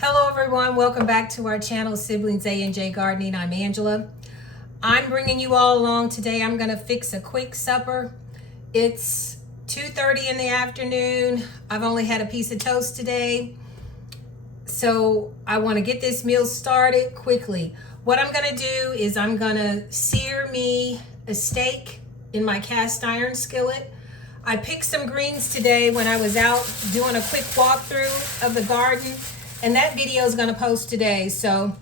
Hello everyone, welcome back to our channel, Siblings A&J Gardening. I'm Angela. I'm bringing you all along today. I'm gonna fix a quick supper. It's 2:30 in the afternoon. I've only had a piece of toast today. So I wanna get this meal started quickly. What I'm gonna do is I'm gonna sear me a steak in my cast iron skillet. I picked some greens today when I was out doing a quick walkthrough of the garden. And that video is going to post today, so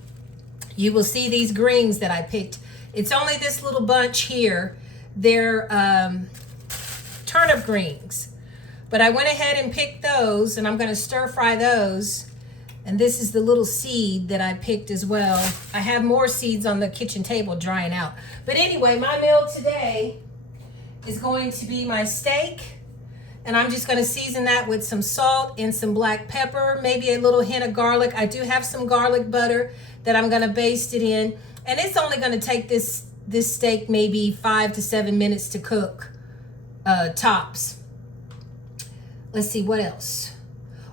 you will see these greens that I picked. It's only this little bunch here. They're turnip greens, but I went ahead and picked those, and I'm going to stir fry those. And this is the little seed that I picked as well. I have more seeds on the kitchen table drying out. But anyway, my meal today is going to be my steak. And I'm just going to season that with some salt and some black pepper, maybe a little hint of garlic. I do have some garlic butter that I'm going to baste it in. And it's only going to take this steak maybe 5 to 7 minutes to cook, tops. Let's see, what else?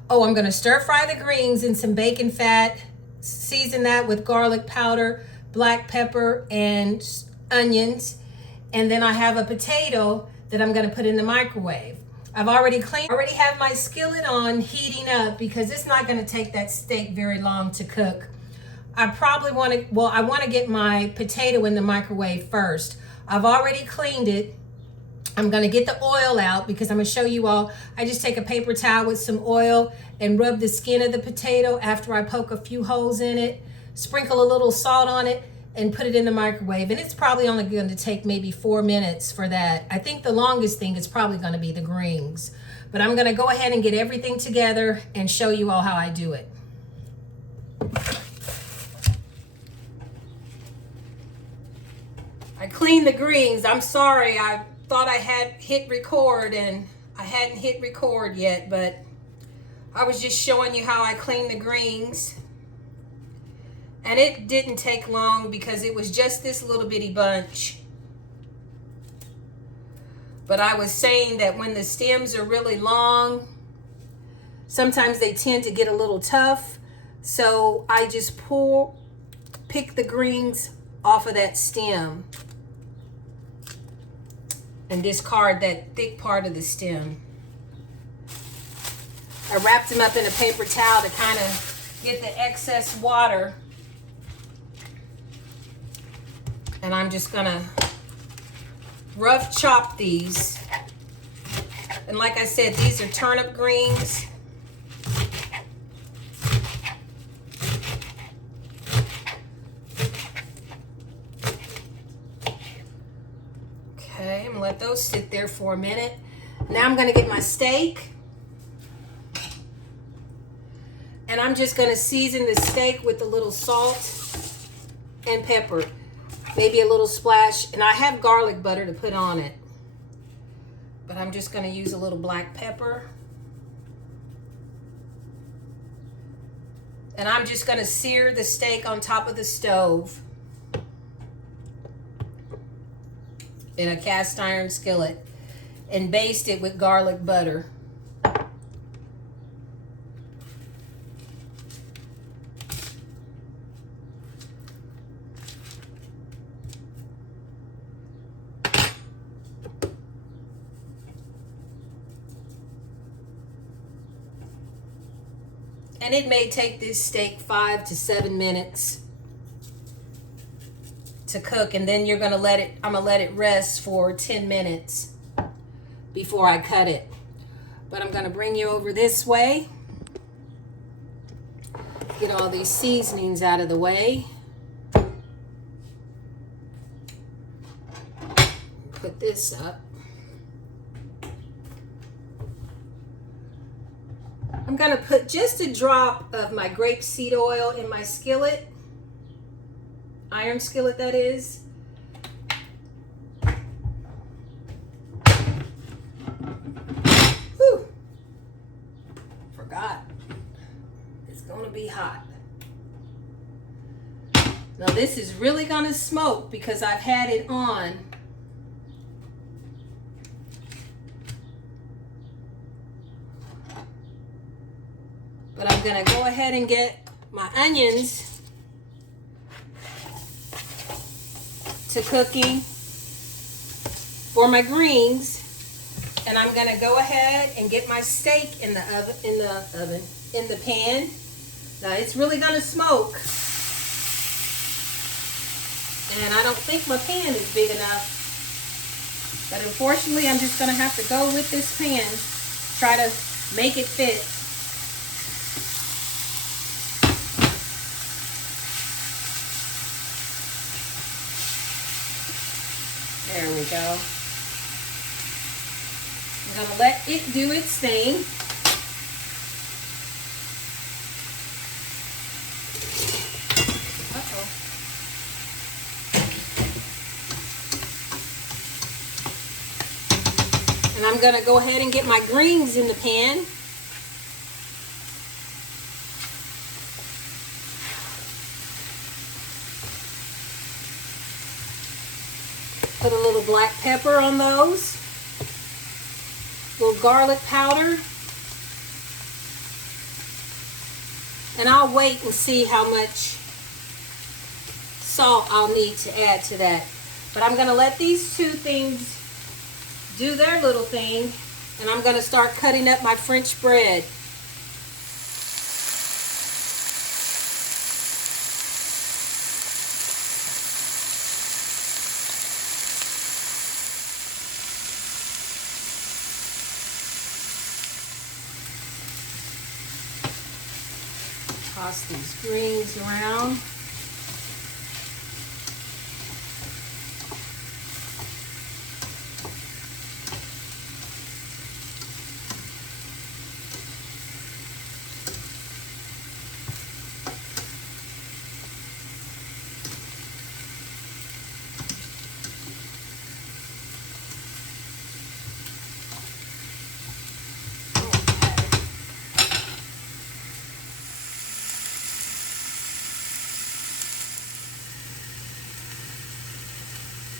Oh, I'm going to stir fry the greens in some bacon fat, season that with garlic powder, black pepper, and onions. And then I have a potato that I'm going to put in the microwave. I've already cleaned, already have my skillet on heating up because it's not going to take that steak very long to cook. I probably want to, well, I want to get my potato in the microwave first. I've already cleaned it. I'm going to get the oil out because I'm going to show you all. I just take a paper towel with some oil and rub the skin of the potato after I poke a few holes in it, sprinkle a little salt on it, and put it in the microwave. And it's probably only going to take maybe 4 minutes for that. I think the longest thing is probably going to be the greens. But I'm going to go ahead and get everything together and show you all how I do it. I cleaned the greens. I'm sorry, I thought I had hit record and I hadn't hit record yet, but I was just showing you how I clean the greens. And it didn't take long because it was just this little bitty bunch. But I was saying that when the stems are really long, sometimes they tend to get a little tough. So I just pick the greens off of that stem and discard that thick part of the stem. I wrapped them up in a paper towel to kind of get the excess water. And I'm just gonna rough chop these. And like I said, these are turnip greens. Okay, I'm gonna let those sit there for a minute. Now I'm gonna get my steak. And I'm just gonna season the steak with a little salt and pepper. Maybe a little splash, and I have garlic butter to put on it. But I'm just going to use a little black pepper. And I'm just going to sear the steak on top of the stove in a cast iron skillet and baste it with garlic butter. And it may take this steak 5 to 7 minutes to cook. And then you're gonna I'm gonna let it rest for 10 minutes before I cut it. But I'm gonna bring you over this way. Get all these seasonings out of the way. Put this up. I'm gonna put just a drop of my grapeseed oil in my skillet, iron skillet that is. Whew. Forgot. It's gonna be hot. Now this is really gonna smoke because I've had it on. But I'm gonna go ahead and get my onions to cooking for my greens, and I'm gonna go ahead and get my steak in the pan. Now it's really gonna smoke, and I don't think my pan is big enough, but unfortunately I'm just gonna have to go with this pan, try to make it fit. There we go. I'm gonna let it do its thing. Uh-oh. And I'm gonna go ahead and get my greens in the pan. Put a little black pepper on those. A little garlic powder. And I'll wait and see how much salt I'll need to add to that. But I'm gonna let these two things do their little thing, and I'm gonna start cutting up my French bread. Toss these greens around.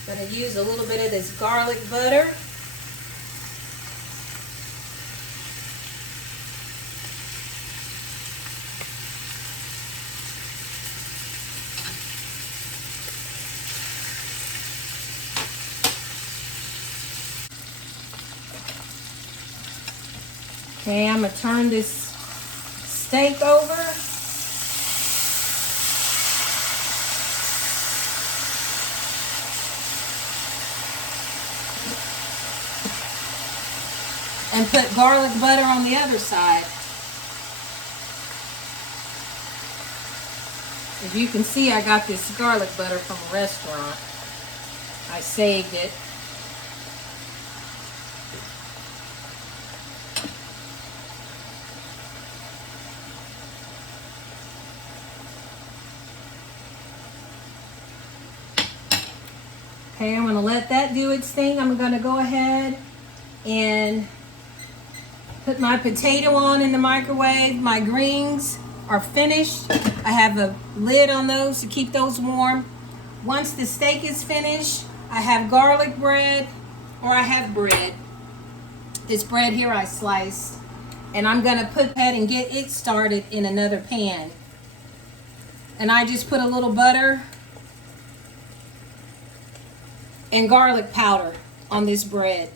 Gonna use a little bit of this garlic butter. Okay, I'm gonna turn this steak over. And put garlic butter on the other side. As you can see, I got this garlic butter from a restaurant. I saved it. Okay, I'm gonna let that do its thing. I'm gonna go ahead and put my potato on in the microwave. My greens are finished. I have a lid on those to keep those warm. Once the steak is finished, I have garlic bread, or I have bread. This bread here I sliced. And I'm gonna put that and get it started in another pan. And I just put a little butter and garlic powder on this bread.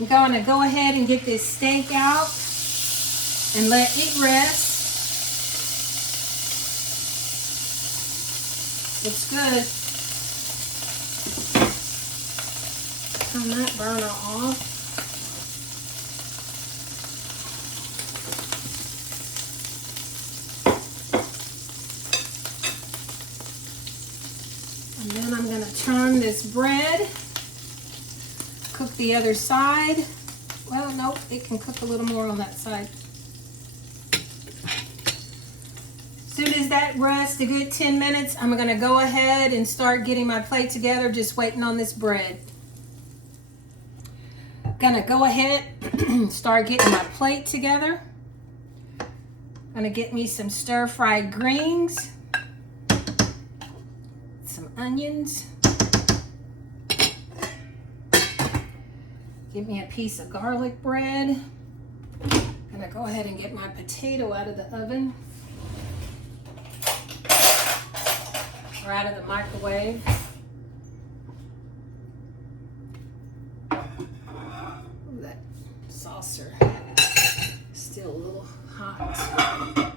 I'm going to go ahead and get this steak out and let it rest. Looks good. Turn that burner off. And then I'm going to turn this bread. Cook the other side. Well, nope, it can cook a little more on that side. As soon as that rests a good 10 minutes, I'm gonna go ahead and start getting my plate together, just waiting on this bread. Gonna go ahead and start getting my plate together. Gonna get me some stir-fried greens, some onions. Give me a piece of garlic bread. Gonna go ahead and get my potato out of the oven. or out of the microwave. Ooh, that saucer is still a little hot.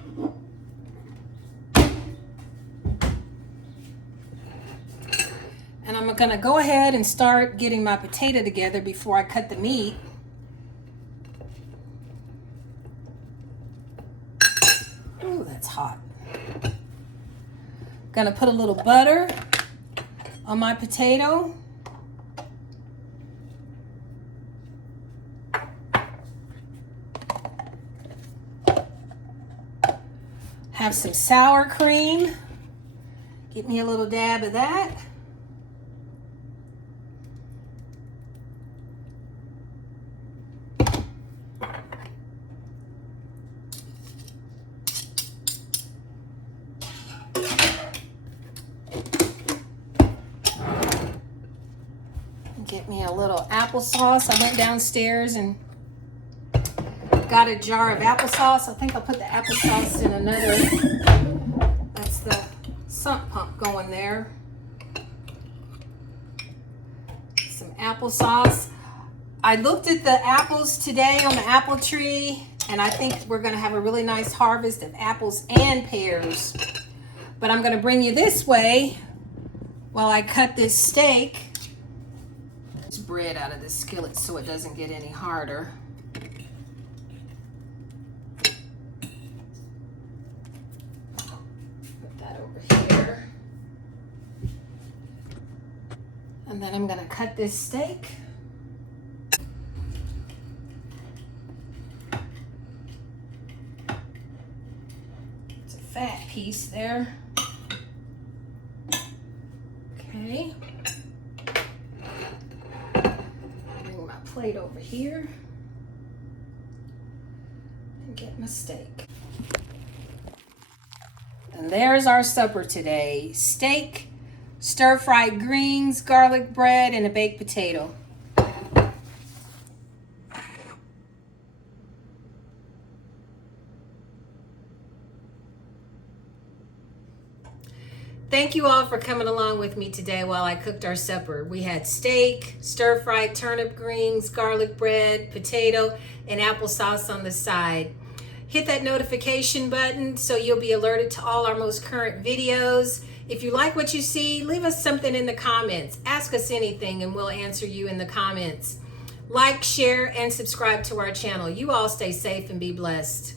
And I'm gonna go ahead and start getting my potato together before I cut the meat. Ooh, that's hot. Gonna put a little butter on my potato. Have some sour cream. Get me a little dab of that. Get me a little applesauce. I went downstairs and got a jar of applesauce. I think I'll put the applesauce in another. That's the sump pump going there. Some applesauce. I looked at the apples today on the apple tree, and I think we're going to have a really nice harvest of apples and pears. But I'm going to bring you this way while I cut this steak. Bread out of the skillet so it doesn't get any harder. Put that over here. And then I'm going to cut this steak. It's a fat piece there. Okay. Plate over here and get my steak. And there's our supper today. Steak, stir-fried greens, garlic bread, and a baked potato. Thank you all for coming along with me today while I cooked our supper. We had steak, stir-fried turnip greens, garlic bread, potato, and applesauce on the side. Hit that notification button so you'll be alerted to all our most current videos. If you like what you see, leave us something in the comments. Ask us anything and we'll answer you in the comments. Like, share, and subscribe to our channel. You all stay safe and be blessed.